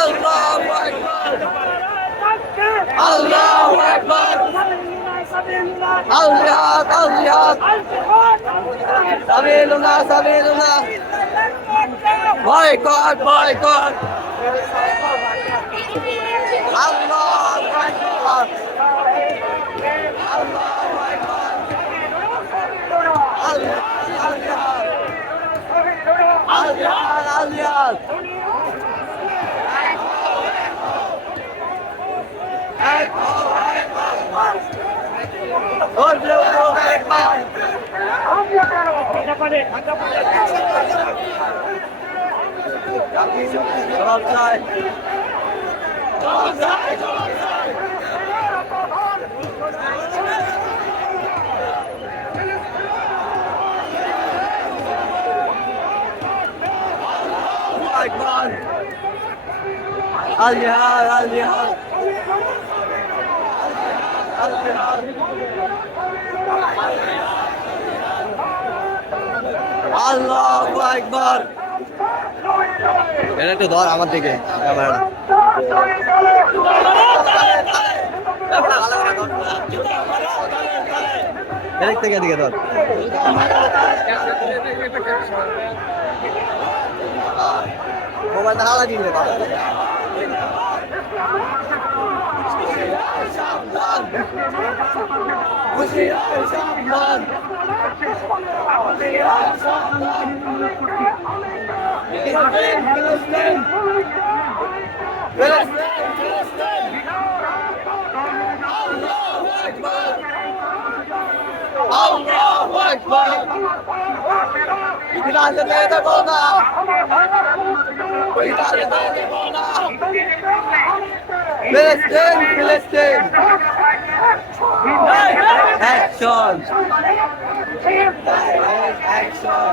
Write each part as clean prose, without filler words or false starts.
Allahu Akbar. Allahu Akbar. Al-Jihad, Al-Jihad. Sabilullah, Sabilullah. Boycott, boycott. Allahu Akbar. Allahu Akbar. Al-Jihad, Al-Jihad. Al-Jihad. Al-Jihad, Al-Jihad. Allahu Akbar. এটা একটু ধর আমার দিকে ক্যামেরাটা। এদিক থেকে এদিকে ধর। মোবাইলটা হালা দিলে Allahu Akbar. İdare de bana. İdare de bana. Filistin, Filistin. Action. Action.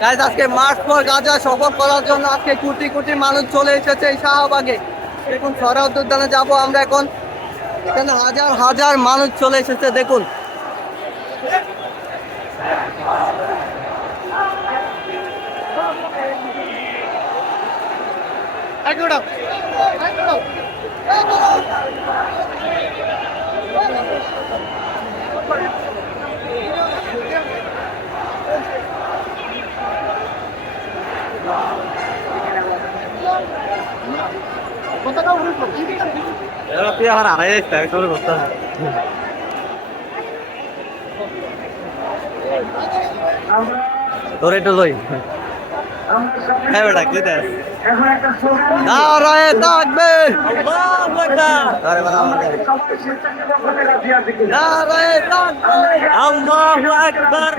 Guys আজকে মার্চ ফর গাজা সফর করার জন্য আজকে কোটি কোটি মানুষ চলে এসেছে এই শাহবাগে। দেখুন সরাউদ্দ উদ্যানে যাব আমরা এখন। এখানে হাজার হাজার মানুষ চলে এসেছে দেখুন। তোর একটু লই হ্যাঁ বেটা কি দেখ নারায়ে তাকবীর নারায়ে তাকবীর আল্লাহু আকবার।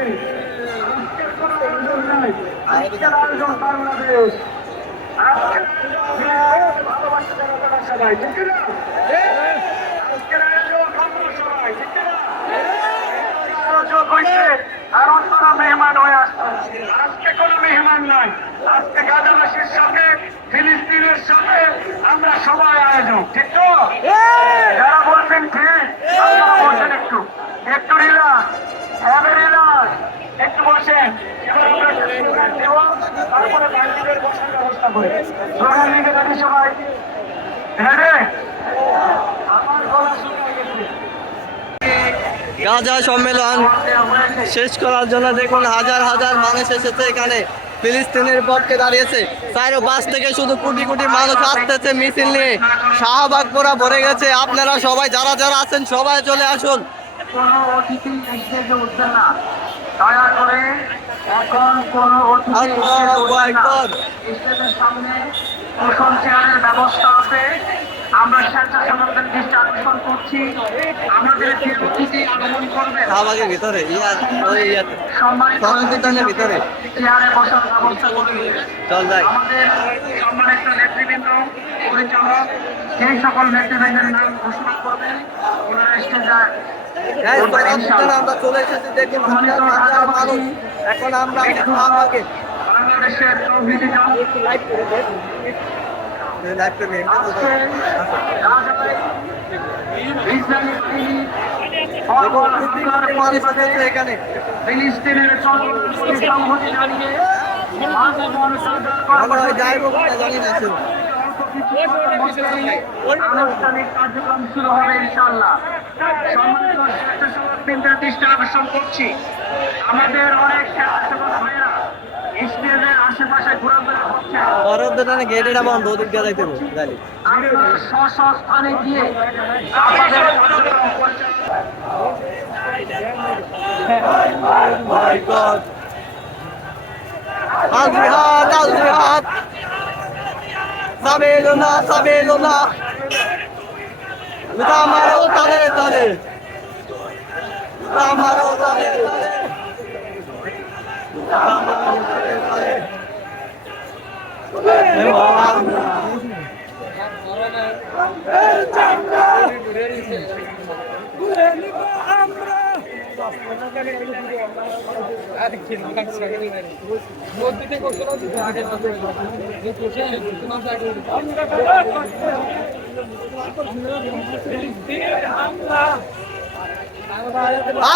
কারণ তারা মেহমান হয়ে আসছে। আজকে কোনো মেহমান নাই, আজকে গাজাবাসীর সাথে ফিলিস্তিনের সাথে আমরা সবাই আয়োজক, ঠিক তো? যারা বলছেন ঠিক আপনারা বলছেন একটু একটু রিল্যাক্স, রিল্যাক্স, একটু বসেন। এবার আমরা স্লোগান দেব, তারপরে বাঙালিদের বসার ব্যবস্থা করে স্লোগান লিখে থাকি সবাই। হ্যাঁ আমার গলা শুনে গেছে। গাজা সম্মেলন শেষ করার জন্য দেখুন হাজার হাজার মানুষ এসেছে এখানে, ফিলিস্তিনের পক্ষে দাঁড়িয়েছে। চারো পাশ থেকে শুধু কোটি কোটি মানুষ আসতেছে মিছিল নিয়ে, শাহবাগ পুরা ভরে গেছে। আপনারা সবাই যারা যারা আছেন সবাই চলে আসুন। কোনো অতিথি স্টেজে উঠবে না, দয়া করে এখন কোনো অতিথি স্টেজের সামনে কুশন চেয়ারের ব্যবস্থা আছে। আমরা স্বেচ্ছাসেবকদের দৃষ্টি আকর্ষণ করছি, আমাদের যে অতিথি আগমন করবে শাহবাগের ভিতরে ভিতরে চেয়ারে বসার ব্যবস্থা করবে। চল যাই। আমাদের সম্মানিত নেতৃবৃন্দ, পরিচালক সেই সকল নেতৃবৃন্দের নাম ঘোষণা করবেন ওনারা স্টেজে। আমরা চলে এসেছি দেখুন হাজার হাজার মানুষ। এখন আমরা শাহবাগে বাংলাদেশের তৌহিদি ইসলামী বাহিনী দেখুন কোটি কোটি মানুষ এসেছে এখানে। ফিলিস্তিনের সংহতি জানিয়ে আমরা যাইবো কোথায় জানি না তো। আনুষ্ঠানিক কার্যক্রম শুরু হবে ইনশাআল্লাহ। সম্মানিত স্বেচ্ছাসেবকবৃন্দের দৃষ্টি আকর্ষণ করছি, আমাদের অনেক স্বেচ্ছাসেবক ভাইয়েরা স্টেজের আশেপাশে ঘোরাফেরা করছে। বরদ্দানে গেটেটা বন্ধ, ওদিক দিয়ে যাইতে হবে গাড়ি। আপনারা স্ব স্ব স্থানে গিয়ে আমাদের কার্যক্রম পরিচালনা My God. Al jihad, al jihad. Sabeluna, sabeluna. Kita maro tale tale. Kita maro tale tale. Kita maro tale tale.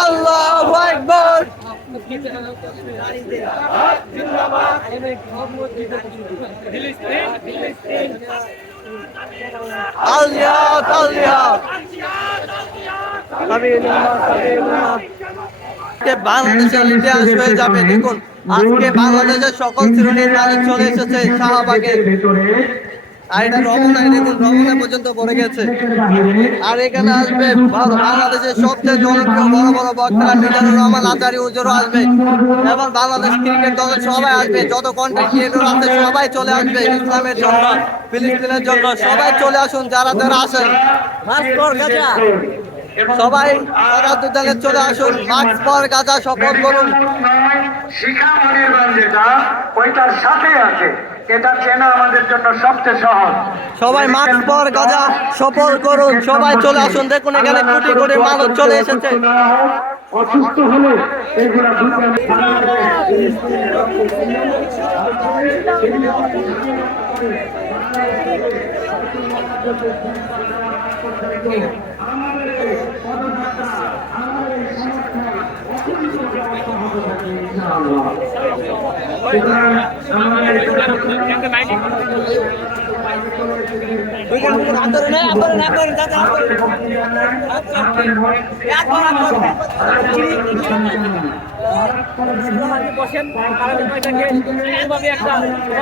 Allahu Akbar. Al jihad, al jihad. বাংলাদেশের ইতিহাস হয়ে যাবে। দেখুন আজকে বাংলাদেশের সকল শ্রেণীর মানুষ চলে এসেছে শাহবাগে। আর এটা রমনায়, দেখুন রমনা পর্যন্ত পড়ে গেছে। আর এখানে আসবে বাংলাদেশের সবচেয়ে জনপ্রিয় বড় বড় বক্তারা মিজানুর রহমান আচার্য হুজুরও আসবে এবং বাংলাদেশ ক্রিকেট দলের সবাই আসবে। যত কন্টেন্ট ক্রিয়েটর আছে সবাই চলে আসবে ইসলামের জন্য, ফিলিস্তিনের জন্য। সবাই চলে আসুন, যারা যারা আসেন। সবাই দলে চলে আসুন, মাস্ক পর গাঁজা শপথ করুন। শিখা মনিরগঞ্জ যেটা ওইটার সাথে আছে, এটা চেনা আমাদের জন্য সবচেয়ে সহজ। সবাই মাস্ক পর গাঁজা শপথ করুন, সবাই চলে আসুন। দেখুন এখানে কোটি কোটি মানুষ চলে এসেছে। অসুস্থ হলে এগুলা বসেন এভাবে একটা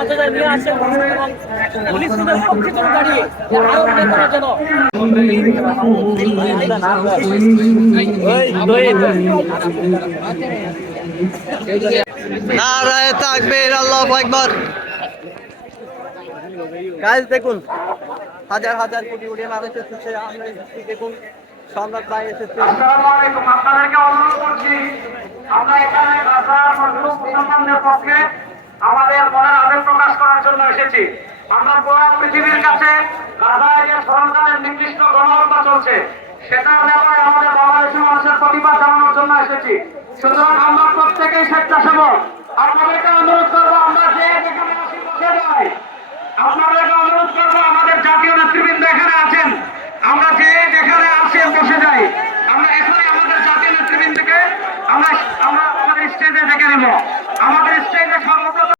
পথে নিয়ে আসেন এবং ফিলিস্তিনের পক্ষে যেন দাঁড়িয়ে আরব নেতারা যেন নারায়ে তাকবীর, আল্লাহু আকবার। গাইস দেখুন হাজার হাজার কোটি কোটি মানুষ এসেছে। আমরা দেখুন সম্রাট ভাই এসেছে। আসসালামু আলাইকুম, আপনাদেরকে অনুরোধ করছি, আমরা এখানে গাজার মজলুম মুসলমানদের পক্ষে আমাদের মনের আবেগ প্রকাশ করার জন্য এসেছি। আমরা পুরো পৃথিবীর কাছে গাজায় যে সরকারের নির্দিষ্ট গণহত্যা চলছে সেটার ব্যাপারে আমাদের বাংলাদেশের মানুষের প্রতিবাদ জানানোর জন্য এসেছি। সুতরাং আমরা প্রত্যেকেই স্বেচ্ছাসেবক। আপনাদেরকে অনুরোধ করবো, আমরা যে যেখানে আসি বসে যাই। আপনাদেরকে অনুরোধ করবো, আমাদের জাতীয় নেতৃবৃন্দ এখানে আছেন, আমরা যে যেখানে আসে বসে যাই। আমরা এখনই আমাদের জাতীয় নেতৃবৃন্দকে আমরা আমাদের স্টেজে ডেকে নেব। আমাদের স্টেজে সর্বপ্রথম